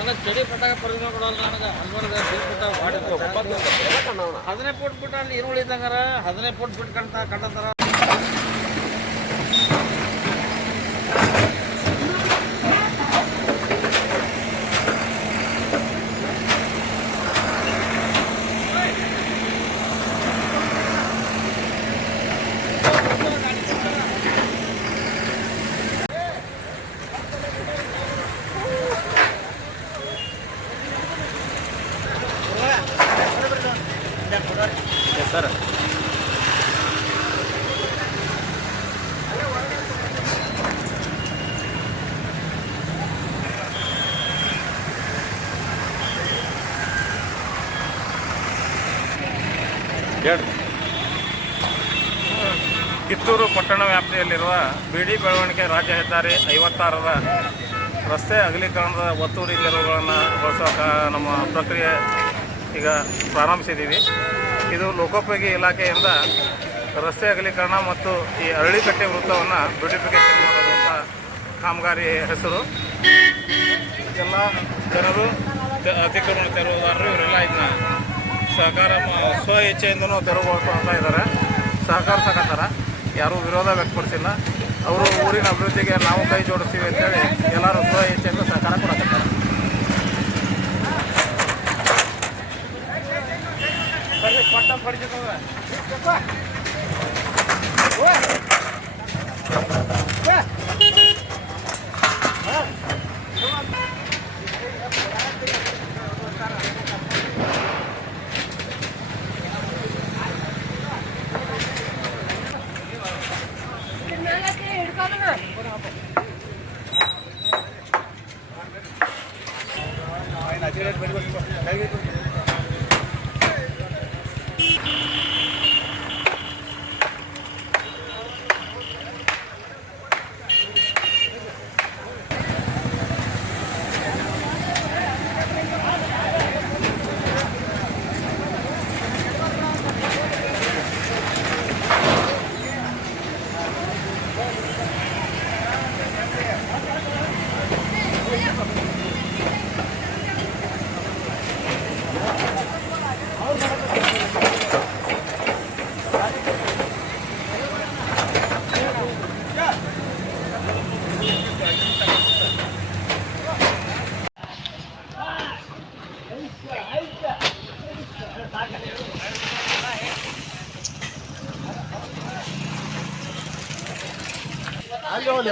ನನ್ನ ಚಡಿ ಪಟ್ಟಾಗ ಪರಿಗಣ ಕೊಡಲ್ಲ ನನಗೆ ಹನ್ನೆರಡು ಹದಿನೈದು ಫುಟ್ ಬಿಟ್ಟು ಅಲ್ಲಿ ಏನು ಉಳಿದಂಗಾರ 15 ಫುಟ್ ಬಿಟ್ಟು ಕಂಡಂತಾರ. ಸರ್ ಕಿತ್ತೂರು ಪಟ್ಟಣ ವ್ಯಾಪ್ತಿಯಲ್ಲಿರುವ ಬಿಡಿ ಬೆಳವಣಿಗೆ ರಾಜ್ಯ ಹೆದ್ದಾರಿ 56ರ ರಸ್ತೆ ಅಗಲೀಕರಣದ ಒತ್ತುವರಿ ತೆರವುಗಳನ್ನು ಬಳಸೋಕೆ ನಮ್ಮ ಪ್ರಕ್ರಿಯೆ ಈಗ ಪ್ರಾರಂಭಿಸಿದ್ದೀವಿ. ಇದು ಲೋಕೋಪಯೋಗಿ ಇಲಾಖೆಯಿಂದ ರಸ್ತೆ ಅಗಲೀಕರಣ ಮತ್ತು ಈ ಅರಳಿಕಟ್ಟೆ ವೃತ್ತವನ್ನು ಬ್ಯೂಟಿಫಿಕೇಷನ್ ಮಾಡುವಂಥ ಕಾಮಗಾರಿ ಹೆಸರು. ಎಲ್ಲ ಜನರು ಅತಿಕ್ರಮಣ ತೆರವುದಾರರು ಇವರೆಲ್ಲ ಇದನ್ನ ಸಹಕಾರ ಸ್ವ ಇಚ್ಛೆಯಿಂದನೂ ತೆರವುಗೊಳಿಸ್ತಾ ಇದ್ದಾರೆ, ಸಹಕರಿಸಕತ್ತಾರ. ಯಾರೂ ವಿರೋಧ ವ್ಯಕ್ತಪಡಿಸಿಲ್ಲ. ಅವರು ಊರಿನ ಅಭಿವೃದ್ಧಿಗೆ ನಾವು ಕೈ ಜೋಡಿಸ್ತೀವಿ ಅಂತೇಳಿ ಎಲ್ಲರೂ ಸ್ವ ಇಚ್ಛೆಯಿಂದ ಸಹಕಾರ ಕೊಡಕತ್ತಾರೆ. ಅಲ್ಲಿ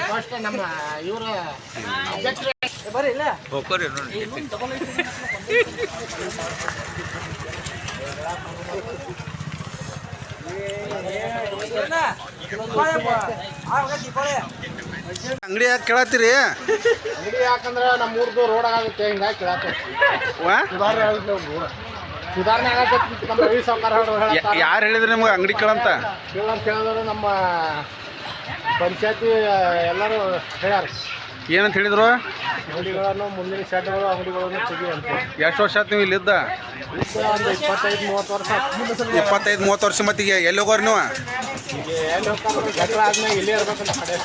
ಫಸ್ಟ್ ನಮ್ಮ ಇವರ ಅಧ್ಯಕ್ಷರು ಬರ್ರಿ ಇಲ್ಲ ಹೋಗ್ರಿ ನೋಡಿ. ಅಂಗಡಿ ಯಾಕೆ ಕೇಳತ್ತೀರಿ? ಅಂಗಡಿ ಯಾಕಂದ್ರೆ ನಮ್ಮ ಊರ್ದು ರೋಡ್ ಆಗುತ್ತೆ, ಹಿಂಗಾಗಿ ಕೇಳತ್ತೆ. ಸುಧಾರಣೆ ಆಗತ್ತೆ. ನಮ್ಮ ರವಿ ಸಾವ್ಕಾರ ಯಾರು ಹೇಳಿದ್ರಿ ನಿಮ್ಗೆ ಅಂಗಡಿ ಕೇಳಂತ? ಕೇಳಂತ ಹೇಳಿದ್ರೆ ನಮ್ಮ ಪಂಚಾಯತಿ ಎಲ್ಲರೂ ಹೇಳ್ಯಾರ. ಏನಂತ ಹೇಳಿದ್ರು? ಅಂಗಡಿಗಳನ್ನು ಮುಂದಿನ ಶೆಡ್ಗಳು ಅಂಗಡಿಗಳನ್ನು ತೆಗಿ ಅಂತ. ಎಷ್ಟು ವರ್ಷ ಆಯ್ತು ನೀವು ಇಲ್ಲಿದ್ದ? ಒಂದು 25-30 ವರ್ಷ. 25-30 ವರ್ಷ. ಮತ್ತಿಗೆ ಎಲ್ಲಿ ಹೋಗೋರು ನೀವು? ಎಲ್ಲಿ ಹೋಗ್ತಾರೆ? ಆದ್ಮೇಲೆ ಇಲ್ಲೇ ಇರ್ಬೇಕಂತ ಕಡೆ